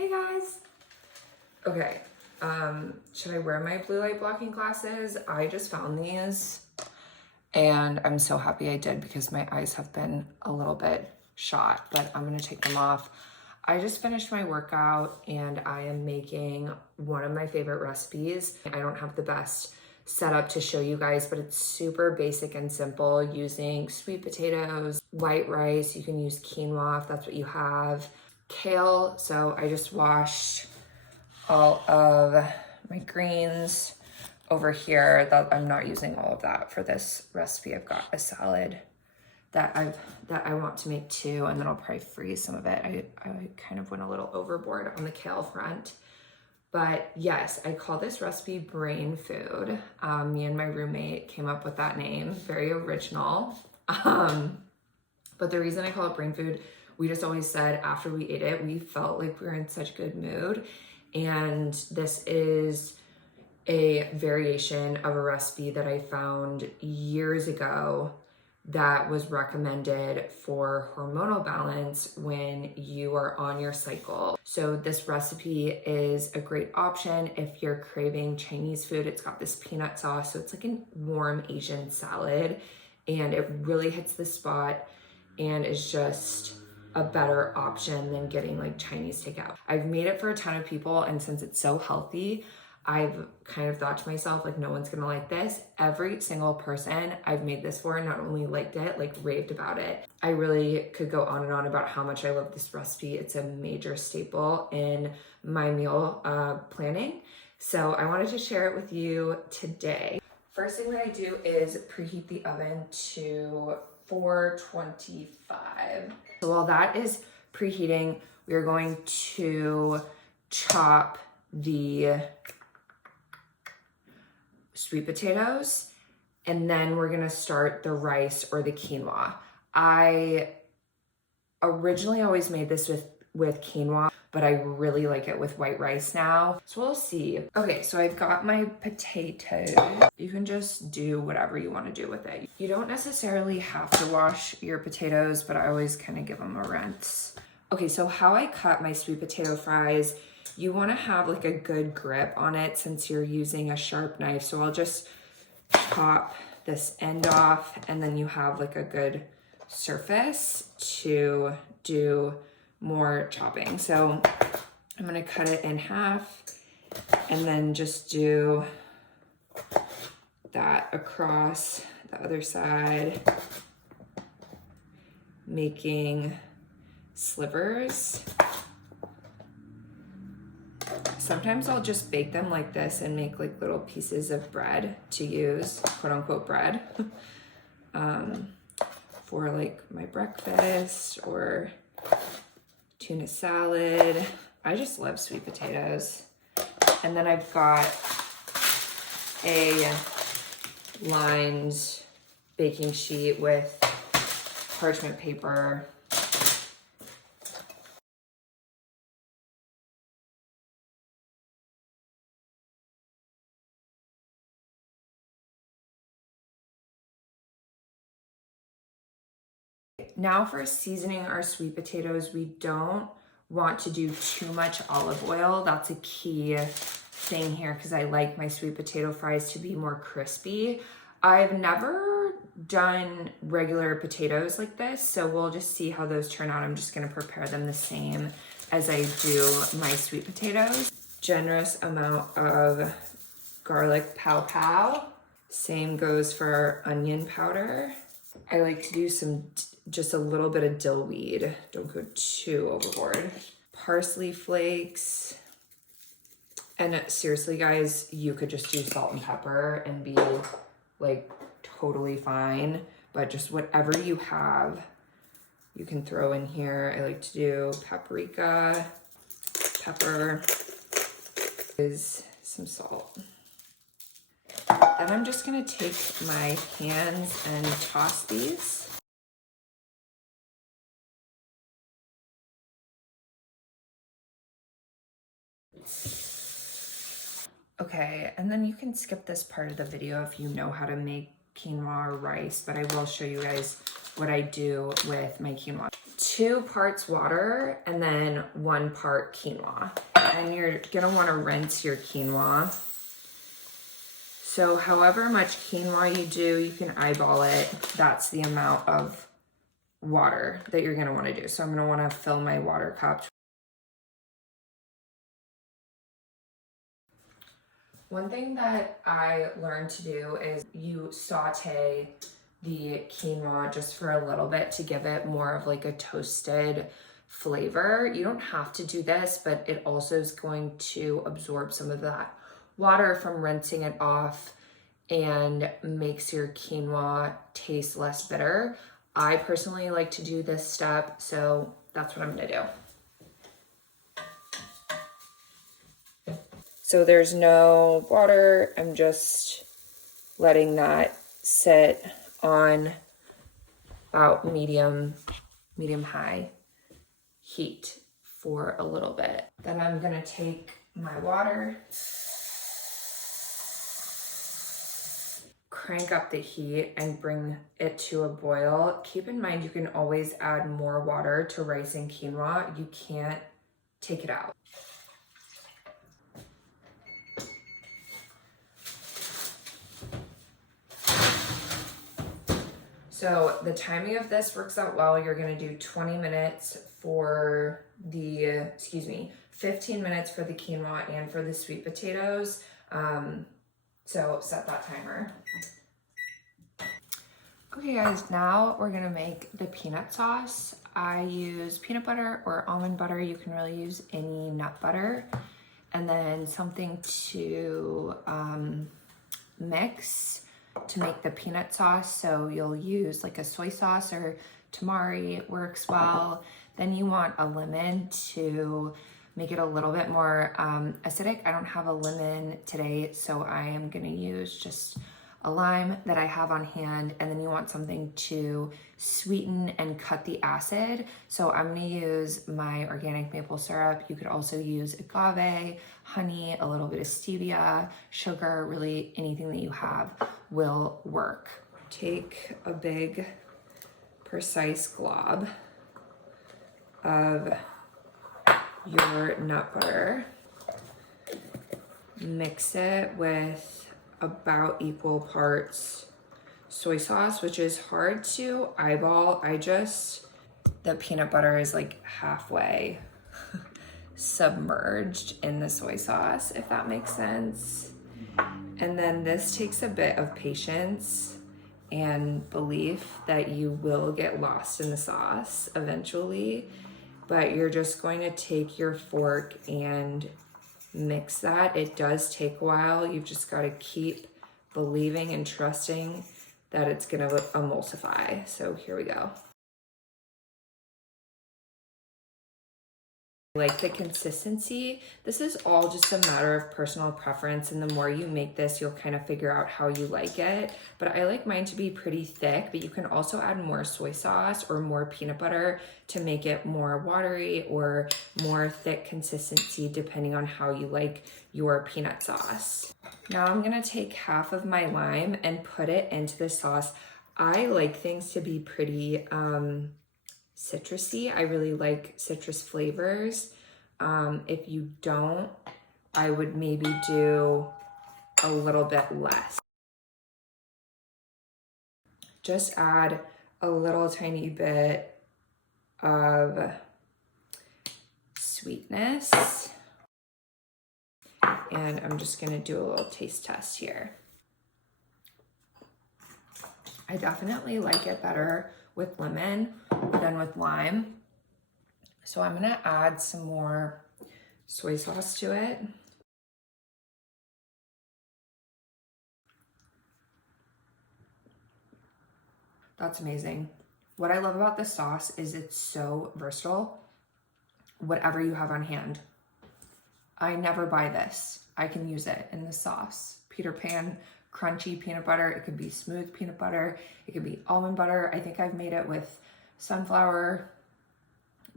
Hey guys. Okay, should I wear my blue light blocking glasses? I just found these and I'm so happy I did because my eyes have been a little bit shot, but I'm gonna take them off. I just finished my workout and I am making one of my favorite recipes. I don't have the best setup to show you guys, but it's super basic and simple using sweet potatoes, white rice. You can use quinoa if that's what you have, kale. So I just washed all of my greens over here. That I'm not using all of that for this recipe. I've got a salad that I want to make too, and then I'll probably freeze some of it. I kind of went a little overboard on the kale front. But yes, I call this recipe brain food. Me and my roommate came up with that name, very original. But the reason I call it brain food, we just always said after we ate it, we felt like we were in such good mood. And this is a variation of a recipe that I found years ago that was recommended for hormonal balance when you are on your cycle. So this recipe is a great option if you're craving Chinese food. It's got this peanut sauce, so it's like a warm Asian salad, and it really hits the spot and is just a better option than getting like Chinese takeout. I've made it for a ton of people, and since it's so healthy, I've kind of thought to myself, like, no one's gonna like this. Every single person I've made this for not only liked it, like raved about it. I really could go on and on about how much I love this recipe. It's a major staple in my meal planning. So I wanted to share it with you today. First thing that I do is preheat the oven to 425. So while that is preheating, we are going to chop the sweet potatoes, and then we're gonna start the rice or the quinoa. I originally always made this with quinoa, but I really like it with white rice now. So we'll see. Okay, so I've got my potatoes. You can just do whatever you want to do with it. You don't necessarily have to wash your potatoes, but I always kind of give them a rinse. Okay, so how I cut my sweet potato fries, you want to have like a good grip on it since you're using a sharp knife. So I'll just chop this end off, and then you have like a good surface to do more chopping. So I'm gonna cut it in half and then just do that across the other side, making slivers. Sometimes I'll just bake them like this and make like little pieces of bread to use, quote unquote bread, for like my breakfast or tuna salad. I just love sweet potatoes. And then I've got a lined baking sheet with parchment paper. Now for seasoning our sweet potatoes, we don't want to do too much olive oil. That's a key thing here because I like my sweet potato fries to be more crispy. I've never done regular potatoes like this, so we'll just see how those turn out. I'm just gonna prepare them the same as I do my sweet potatoes. Generous amount of garlic pow pow. Same goes for onion powder. I like to do just a little bit of dill weed. Don't go too overboard. Parsley flakes. And seriously, guys, you could just do salt and pepper and be like totally fine. But just whatever you have, you can throw in here. I like to do paprika, pepper, is some salt. Then I'm just gonna take my hands and toss these. Okay, and then you can skip this part of the video if you know how to make quinoa or rice, but I will show you guys what I do with my quinoa. 2 parts water and then 1 part quinoa. And you're gonna wanna rinse your quinoa. So however much quinoa you do, you can eyeball it. That's the amount of water that you're gonna wanna do. So I'm gonna wanna fill my water cup. One thing that I learned to do is you saute the quinoa just for a little bit to give it more of like a toasted flavor. You don't have to do this, but it also is going to absorb some of that water from rinsing it off and makes your quinoa taste less bitter. I personally like to do this step, so that's what I'm gonna do. So there's no water, I'm just letting that sit on about medium high heat for a little bit. Then I'm gonna take my water, crank up the heat and bring it to a boil. Keep in mind you can always add more water to rice and quinoa. You can't take it out. So the timing of this works out well. You're gonna do 20 minutes for the, 15 minutes for the quinoa and for the sweet potatoes. So set that timer. Okay guys, now we're gonna make the peanut sauce. I use peanut butter or almond butter. You can really use any nut butter. And then something to mix to make the peanut sauce. So you'll use like a soy sauce or tamari works well. Then you want a lemon to make it a little bit more acidic. I don't have a lemon today, so I am gonna use just a lime that I have on hand. And then you want something to sweeten and cut the acid. So I'm gonna use my organic maple syrup. You could also use agave, honey, a little bit of stevia, sugar, really anything that you have will work. Take a big, precise glob of your nut butter, mix it with about equal parts soy sauce, which is hard to eyeball. The peanut butter is like halfway submerged in the soy sauce, if that makes sense. And then this takes a bit of patience and belief that you will get lost in the sauce eventually, but you're just going to take your fork and mix that. It does take a while. You've just got to keep believing and trusting that it's going to emulsify. So here we go. Like the consistency, this is all just a matter of personal preference, and the more you make this, you'll kind of figure out how you like it. But I like mine to be pretty thick, but you can also add more soy sauce or more peanut butter to make it more watery or more thick consistency, depending on how you like your peanut sauce. Now I'm gonna take half of my lime and put it into the sauce. I like things to be pretty citrusy. I really like citrus flavors. If you don't, I would maybe do a little bit less. Just add a little tiny bit of sweetness. And I'm just gonna do a little taste test here. I definitely like it better with lemon than with lime. So I'm gonna add some more soy sauce to it. That's amazing. What I love about this sauce is it's so versatile. Whatever you have on hand. I never buy this. I can use it in the sauce. Peter Pan crunchy peanut butter. It could be smooth peanut butter. It could be almond butter. I think I've made it with sunflower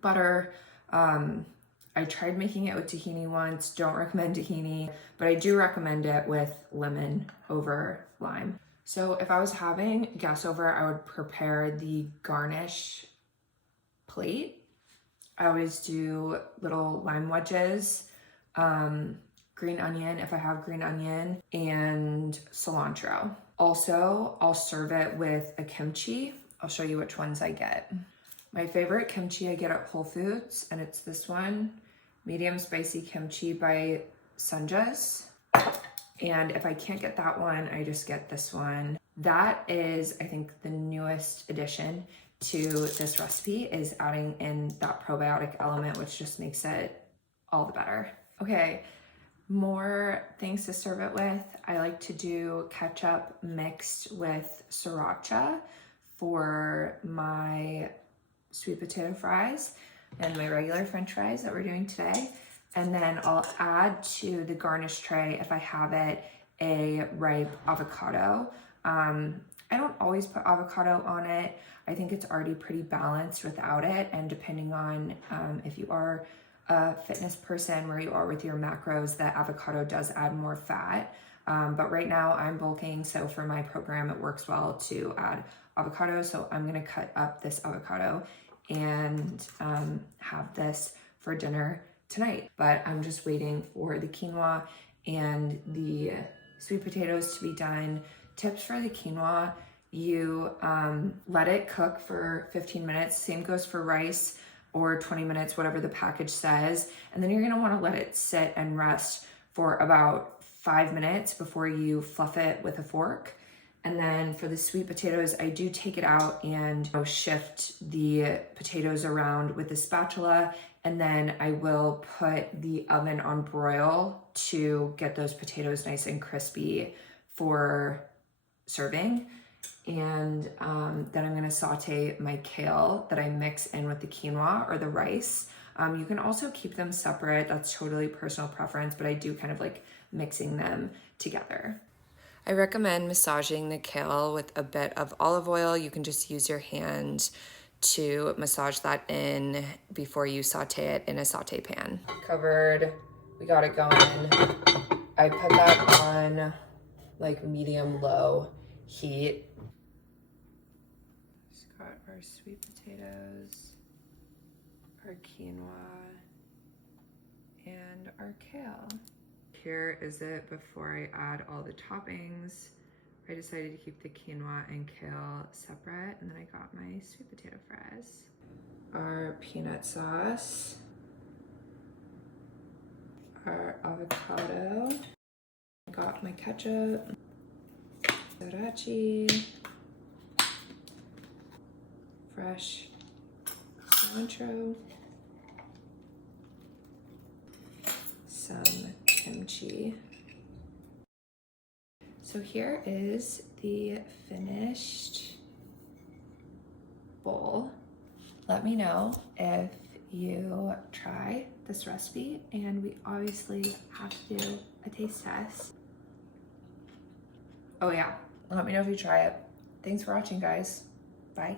butter. I tried making it with tahini once. Don't recommend tahini, but I do recommend it with lemon over lime. So if I was having guests over, I would prepare the garnish plate. I always do little lime wedges, green onion if I have green onion, and cilantro. Also, I'll serve it with a kimchi. I'll show you which ones I get. My favorite kimchi I get at Whole Foods, and it's this one, medium spicy kimchi by Sunja's. And if I can't get that one, I just get this one. That is, I think, the newest addition to this recipe, is adding in that probiotic element, which just makes it all the better. Okay, more things to serve it with. I like to do ketchup mixed with sriracha for my sweet potato fries and my regular french fries that we're doing today. And then I'll add to the garnish tray, if I have it, a ripe avocado. I don't always put avocado on it. I think it's already pretty balanced without it. And depending on if you are a fitness person, where you are with your macros, that avocado does add more fat. But right now I'm bulking, so for my program, it works well to add avocado. So I'm gonna cut up this avocado and have this for dinner tonight. But I'm just waiting for the quinoa and the sweet potatoes to be done. Tips for the quinoa: you let it cook for 15 minutes. Same goes for rice, or 20 minutes, whatever the package says. And then you're gonna wanna let it sit and rest for about 5 minutes before you fluff it with a fork. And then for the sweet potatoes, I do take it out and shift the potatoes around with a spatula, and then I will put the oven on broil to get those potatoes nice and crispy for serving. And then I'm gonna saute my kale that I mix in with the quinoa or the rice. You can also keep them separate. That's totally personal preference, but I do kind of like mixing them together. I recommend massaging the kale with a bit of olive oil. You can just use your hand to massage that in before you saute it in a saute pan. Covered, we got it going. I put that on like medium-low heat. Just got our sweet potatoes, our quinoa, and our kale. Here is it before I add all the toppings. I decided to keep the quinoa and kale separate, and then I got my sweet potato fries. Our peanut sauce, our avocado, got my ketchup, sriracha, fresh cilantro, some kimchi. So here is the finished bowl. Let me know if you try this recipe, and we obviously have to do a taste test. Oh yeah, let me know if you try it. Thanks for watching, guys. Bye.